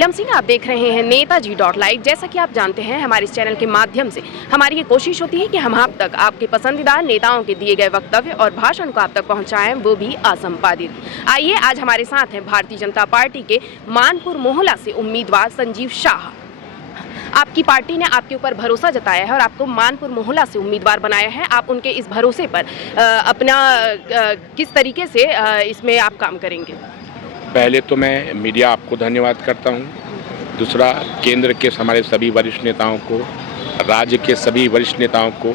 नीलम सिंह, आप देख रहे हैं नेताजी .live। जैसा कि आप जानते हैं, हमारे इस चैनल के माध्यम से हमारी ये कोशिश होती है कि हम आप तक आपके पसंदीदा नेताओं के दिए गए वक्तव्य और भाषण को आप तक पहुंचाएं, वो भी असंपादित। आइए, आज हमारे साथ हैं भारतीय जनता पार्टी के मानपुर मोहला से उम्मीदवार संजीव शाह। आपकी पार्टी ने आपके ऊपर भरोसा जताया है और आपको मानपुर मोहला से उम्मीदवार बनाया है। आप उनके इस भरोसे पर अपना किस तरीके से इसमें आप काम करेंगे? पहले तो मैं मीडिया आपको धन्यवाद करता हूं। दूसरा, केंद्र के हमारे सभी वरिष्ठ नेताओं को, राज्य के सभी वरिष्ठ नेताओं को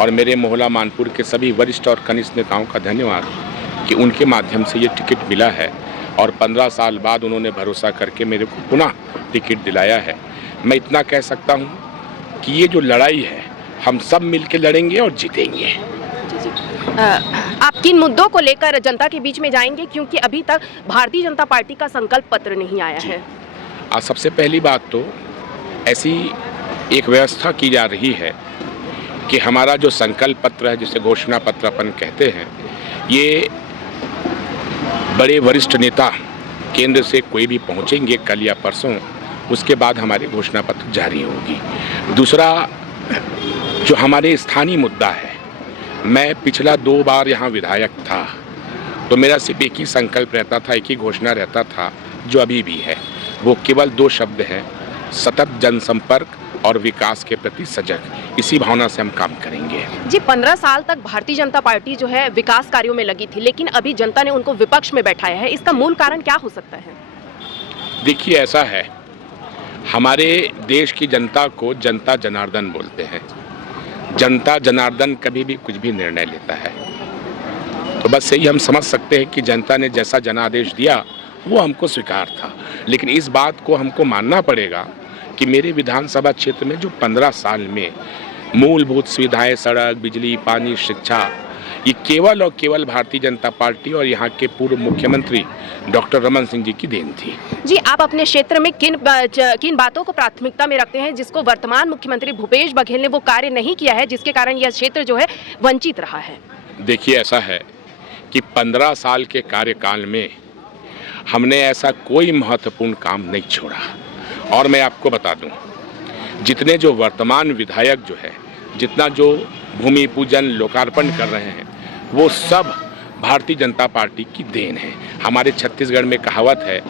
और मेरे मोहला मानपुर के सभी वरिष्ठ और कनिष्ठ नेताओं का धन्यवाद कि उनके माध्यम से ये टिकट मिला है और 15 साल बाद उन्होंने भरोसा करके मेरे को पुनः टिकट दिलाया है। मैं इतना कह सकता हूँ कि ये जो लड़ाई है, हम सब मिलकर लड़ेंगे और जीतेंगे। आप किन मुद्दों को लेकर जनता के बीच में जाएंगे, क्योंकि अभी तक भारतीय जनता पार्टी का संकल्प पत्र नहीं आया है? सबसे पहली बात तो ऐसी एक व्यवस्था की जा रही है कि हमारा जो संकल्प पत्र है, जिसे घोषणा पत्र अपन कहते हैं, ये बड़े वरिष्ठ नेता केंद्र से कोई भी पहुंचेंगे कल या परसों, उसके बाद हमारी घोषणा पत्र जारी होगी। दूसरा, जो हमारे स्थानीय मुद्दा है, मैं पिछला 2 बार यहाँ विधायक था, तो मेरा सिर्फ एक ही संकल्प रहता था, एक ही घोषणा रहता था, जो अभी भी है। वो केवल 2 शब्द हैं, सतत जनसंपर्क और विकास के प्रति सजग। इसी भावना से हम काम करेंगे। जी, 15 साल तक भारतीय जनता पार्टी जो है विकास कार्यों में लगी थी, लेकिन अभी जनता ने उनको विपक्ष में बैठाया है। इसका मूल कारण क्या हो सकता है? देखिए, ऐसा है, हमारे देश की जनता को जनता जनार्दन बोलते हैं। जनता जनार्दन कभी भी कुछ भी निर्णय लेता है, तो बस यही हम समझ सकते हैं कि जनता ने जैसा जनादेश दिया वो हमको स्वीकार था। लेकिन इस बात को हमको मानना पड़ेगा कि मेरे विधानसभा क्षेत्र में जो 15 साल में मूलभूत सुविधाएं, सड़क, बिजली, पानी, शिक्षा, ये केवल और केवल भारतीय जनता पार्टी और यहाँ के पूर्व मुख्यमंत्री डॉक्टर रमन सिंह जी की देन थी। जी, आप अपने क्षेत्र में किन बातों को प्राथमिकता में रखते हैं, जिसको वर्तमान मुख्यमंत्री भूपेश बघेल ने वो कार्य नहीं किया है, जिसके कारण यह क्षेत्र जो है वंचित रहा है? देखिए, ऐसा है कि 15 साल के कार्यकाल में हमने ऐसा कोई महत्वपूर्ण काम नहीं छोड़ा। और मैं आपको बता दूं, जितने जो वर्तमान विधायक जो है, जितना जो भूमि पूजन, लोकार्पण कर रहे हैं, वो सब भारतीय जनता पार्टी की देन है। हमारे छत्तीसगढ़ में कहावत है,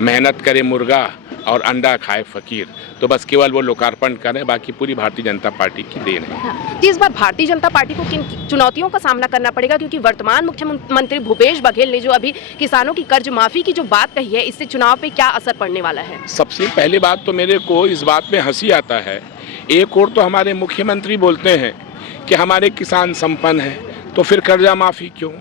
मेहनत करे मुर्गा और अंडा खाए फकीर। तो बस केवल वो लोकार्पण करें, बाकी पूरी भारतीय जनता पार्टी की देन है। जी, इस बार भारतीय जनता पार्टी को किन चुनौतियों का सामना करना पड़ेगा, क्योंकि वर्तमान मुख्यमंत्री भूपेश बघेल ने जो अभी किसानों की कर्ज माफी की जो बात कही है, इससे चुनाव पे क्या असर पड़ने वाला है? सबसे पहली बात तो मेरे को इस बात में हंसी आता है, एक और तो हमारे मुख्यमंत्री बोलते हैं कि हमारे किसान संपन्न हैं, तो फिर कर्जा माफी क्यों?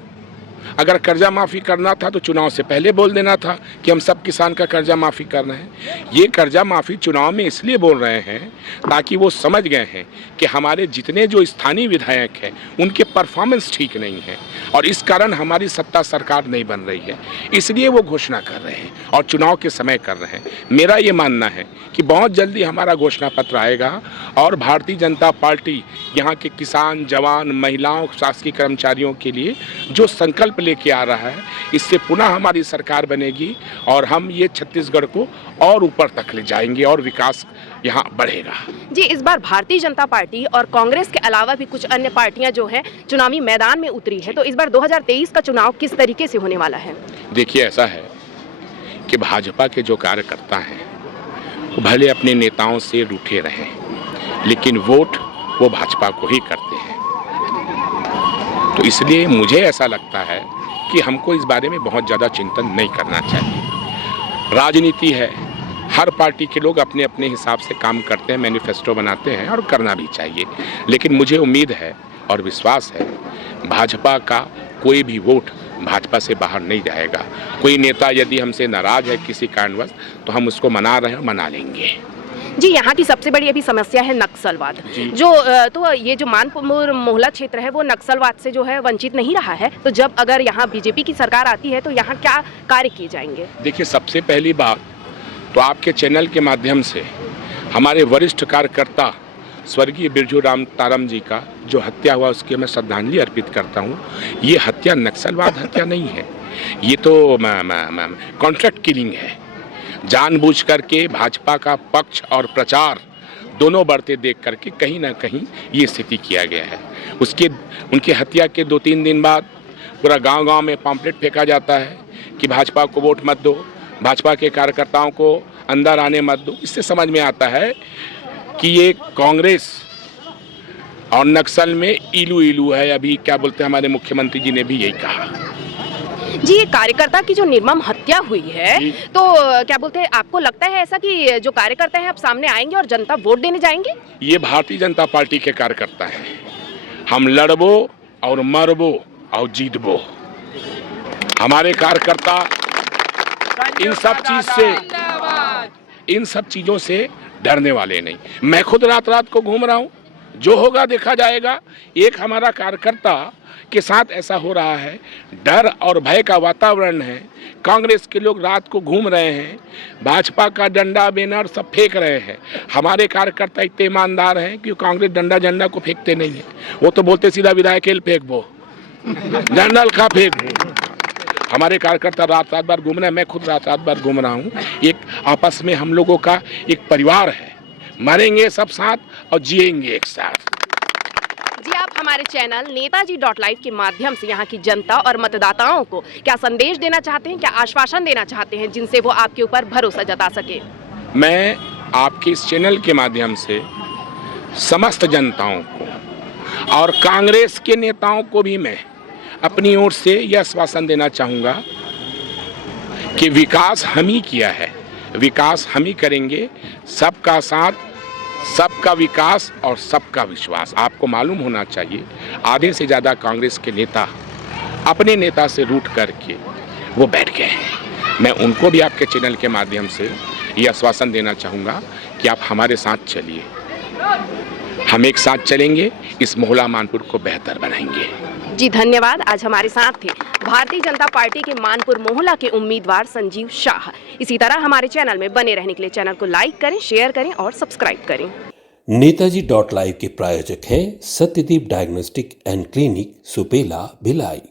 अगर कर्जा माफ़ी करना था तो चुनाव से पहले बोल देना था कि हम सब किसान का कर्जा माफ़ी कर रहे हैं। ये कर्जा माफ़ी चुनाव में इसलिए बोल रहे हैं ताकि वो समझ गए हैं कि हमारे जितने जो स्थानीय विधायक हैं उनके परफॉर्मेंस ठीक नहीं है और इस कारण हमारी सत्ता सरकार नहीं बन रही है, इसलिए वो घोषणा कर रहे हैं और चुनाव के समय कर रहे हैं। मेरा ये मानना है कि बहुत जल्दी हमारा घोषणा पत्र आएगा और भारतीय जनता पार्टी यहाँ के किसान, जवान, महिलाओं, शासकीय कर्मचारियों के लिए जो संकल्प लेके आ रहा है, इससे पुनः हमारी सरकार बनेगी और हम ये छत्तीसगढ़ को और ऊपर तक ले जाएंगे और विकास यहाँ बढ़ेगा। जी, इस बार भारतीय जनता पार्टी और कांग्रेस के अलावा भी कुछ अन्य पार्टियां जो है चुनावी मैदान में उतरी है, तो इस बार 2023 का चुनाव किस तरीके से होने वाला है? देखिए, ऐसा है कि भाजपा के जो कार्यकर्ता हैं वो भले अपने नेताओं से रूठे रहें, लेकिन वोट वो भाजपा को ही करते हैं। तो इसलिए मुझे ऐसा लगता है कि हमको इस बारे में बहुत ज़्यादा चिंतन नहीं करना चाहिए। राजनीति है, हर पार्टी के लोग अपने अपने हिसाब से काम करते हैं, मैनिफेस्टो बनाते हैं और करना भी चाहिए। लेकिन मुझे उम्मीद है और विश्वास है, भाजपा का कोई भी वोट भाजपा से बाहर नहीं जाएगा। कोई नेता यदि हमसे नाराज है किसी कारणवश, तो हम उसको मना रहे हैं और मना लेंगे। जी, यहाँ की सबसे बड़ी अभी समस्या है नक्सलवाद, जो तो ये जो मानपुर मोहला क्षेत्र है वो नक्सलवाद से जो है वंचित नहीं रहा है, तो जब अगर यहाँ बीजेपी की सरकार आती है तो यहाँ क्या कार्य किए जाएंगे? देखिए, सबसे पहली बात तो आपके चैनल के माध्यम से हमारे वरिष्ठ कार्यकर्ता स्वर्गीय बिरजू राम तारम जी का जो हत्या हुआ उसकी मैं श्रद्धांजलि अर्पित करता हूँ। ये हत्या नक्सलवाद हत्या नहीं है, ये तो कॉन्ट्रैक्ट किलिंग है। जानबूझ करके भाजपा का पक्ष और प्रचार दोनों बढ़ते देख करके कहीं ना कहीं ये स्थिति किया गया है। उनके हत्या के 2-3 दिन बाद पूरा गांव-गांव में पॉम्पलेट फेंका जाता है कि भाजपा को वोट मत दो, भाजपा के कार्यकर्ताओं को अंदर आने मत दो। इससे समझ में आता है कि ये कांग्रेस और नक्सल में इलू इलू है। अभी क्या बोलते हैं, हमारे मुख्यमंत्री जी ने भी यही कहा। जी, ये कार्यकर्ता की जो निर्मम हत्या हुई है, तो क्या बोलते हैं, आपको लगता है ऐसा कि जो कार्यकर्ता हैं अब सामने आएंगे और जनता वोट देने जाएंगे? ये भारतीय जनता पार्टी के कार्यकर्ता हैं। हम लड़बो और मरबो और जीतबो। हमारे कार्यकर्ता इन सब चीजों से डरने वाले नहीं। मैं खुद रात रात को घूम रहा हूँ, जो होगा देखा जाएगा। एक हमारा कार्यकर्ता के साथ ऐसा हो रहा है, डर और भय का वातावरण है। कांग्रेस के लोग रात को घूम रहे हैं, भाजपा का डंडा बैनर सब फेंक रहे हैं। हमारे कार्यकर्ता इतने ईमानदार हैं कि कांग्रेस डंडा झंडा को फेंकते नहीं है। वो तो बोलते सीधा विधायक फेंक बो, जनरल का फेंक बो। हमारे कार्यकर्ता रात रात बार घूम रहे हैं, मैं खुद रात रात बार घूम रहा हूँ। एक आपस में हम लोगों का एक परिवार है, मरेंगे सब साथ और जिएंगे एक साथ। जी, आप हमारे चैनल नेताजी.live के माध्यम से यहाँ की जनता और मतदाताओं को क्या संदेश देना चाहते हैं, क्या आश्वासन देना चाहते हैं जिनसे वो आपके ऊपर भरोसा जता सके? मैं आपके इस चैनल के माध्यम से समस्त जनताओं को और कांग्रेस के नेताओं को भी मैं अपनी ओर से यह आश्वासन देना चाहूँगा कि विकास हम ही किया है, विकास हम ही करेंगे। सबका साथ, सबका विकास और सबका विश्वास। आपको मालूम होना चाहिए, आधे से ज़्यादा कांग्रेस के नेता अपने नेता से रूठ करके वो बैठ गए हैं। मैं उनको भी आपके चैनल के माध्यम से ये आश्वासन देना चाहूँगा कि आप हमारे साथ चलिए, हम एक साथ चलेंगे, इस मोहल्ला मानपुर को बेहतर बनाएंगे। जी धन्यवाद। आज हमारे साथ थे भारतीय जनता पार्टी के मानपुर मोहल्ला के उम्मीदवार संजीव शाह। इसी तरह हमारे चैनल में बने रहने के लिए चैनल को लाइक करें, शेयर करें और सब्सक्राइब करें। नेताजी.live के प्रायोजक हैं Satyadeep diagnostic and clinic, Supela, Bhilai.